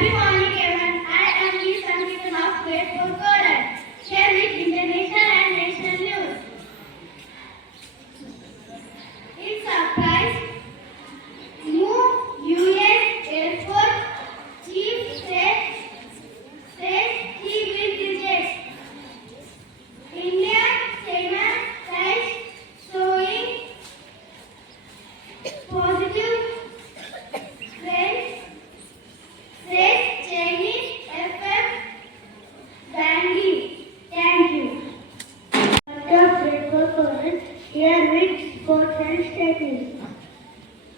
Happy morning, everyone. I am the Sangeeta of Grade 4 Koran. Here with international and national news. In surprise, new US Air Force Chief said he will reject India-China ties showing positive trends. Said Chinese FM Bangi. Thank you. Here with sports and statements.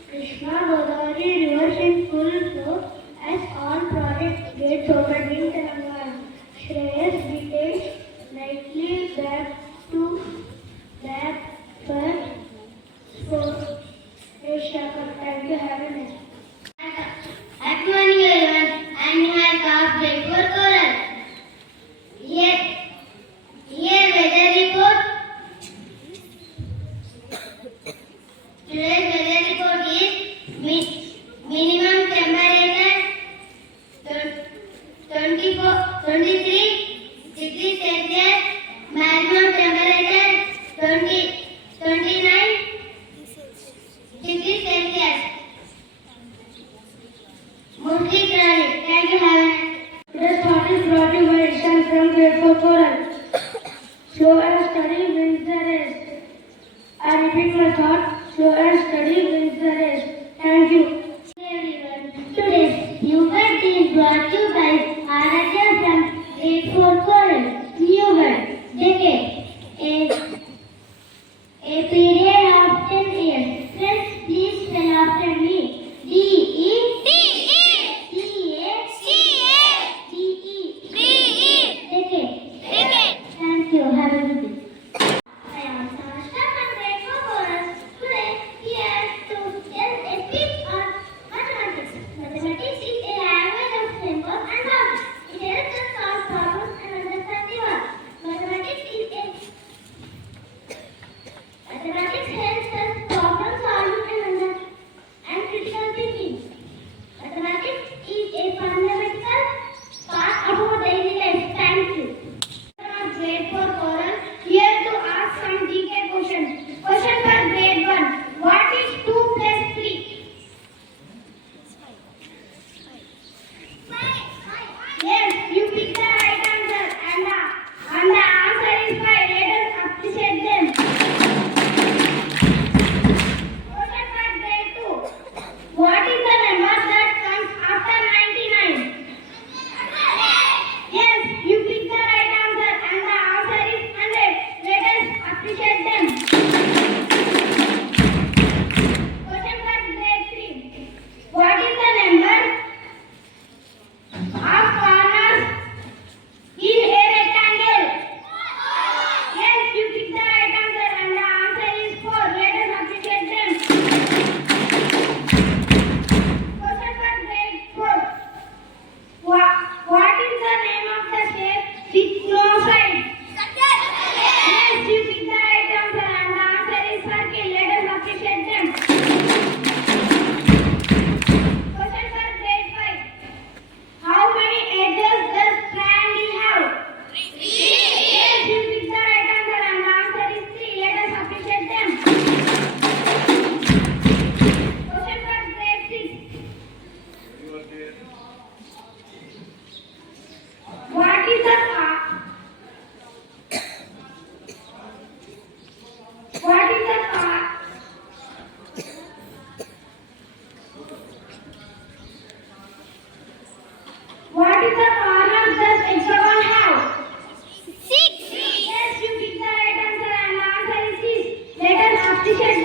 Krishna Godavari rivers in full flow as all project gates opened in Telangana. Shreyas details lightly back for sports. Asia Cup. Thank you. Have a nice day. Happy morning, everyone. I'm Nihal of Grade 4 Koran. Here weather report. Today's weather report is minimum temperature 23 degrees Celsius, maximum temperature 29 degrees Celsius. Mostly cloudy. Thank you. Have a nice day. Today's thought is brought to you by Ishan from Grade 4 Koran. Slow and steady wins the race. I repeat my thought. Slow and steady wins the race. Thank you. Everyone. Today's new word is brought to you by Aradhya from Grade 4 Koran. New word. Decade. A period of 10 years. Friends, please spell after me. Thank you. Have a good day. I am Sanashka from Grade 4 Koran. Today, here to tell a bit on mathematics. Mathematics is a language of symbols and numbers. It helps us solve problems and understand the world. Mathematics helps us problem solving and critical thinking. Mathematics is a fundamental part of our daily life. Thank you. Grade 4 Koran, here to ask some GK questions. Question for grade 1. What is 2 plus 3? Yes, you picked the right answer and the answer is 5. Let us appreciate them. Question for grade 2. What is the number that comes after 99? Yes, you picked the right answer and the answer is 100. Let us appreciate them. Question for grade 3. What is the number of corners in a rectangle? Yes, you picked the right answer and the answer is 4. Let us appreciate them. Question for grade 4. What is the name of the shape with no sides? Yes, you picked the right answer and the answer is circle. Let us appreciate them. Question for grade 5. How many edges does triangle have? 3. Yes, you picked the right answer and the answer is 3. Let us appreciate them. Question for grade 6. What is the corner does hexagon have? 6. Yes, you picked the right answer and the answer is 6. Let us appreciate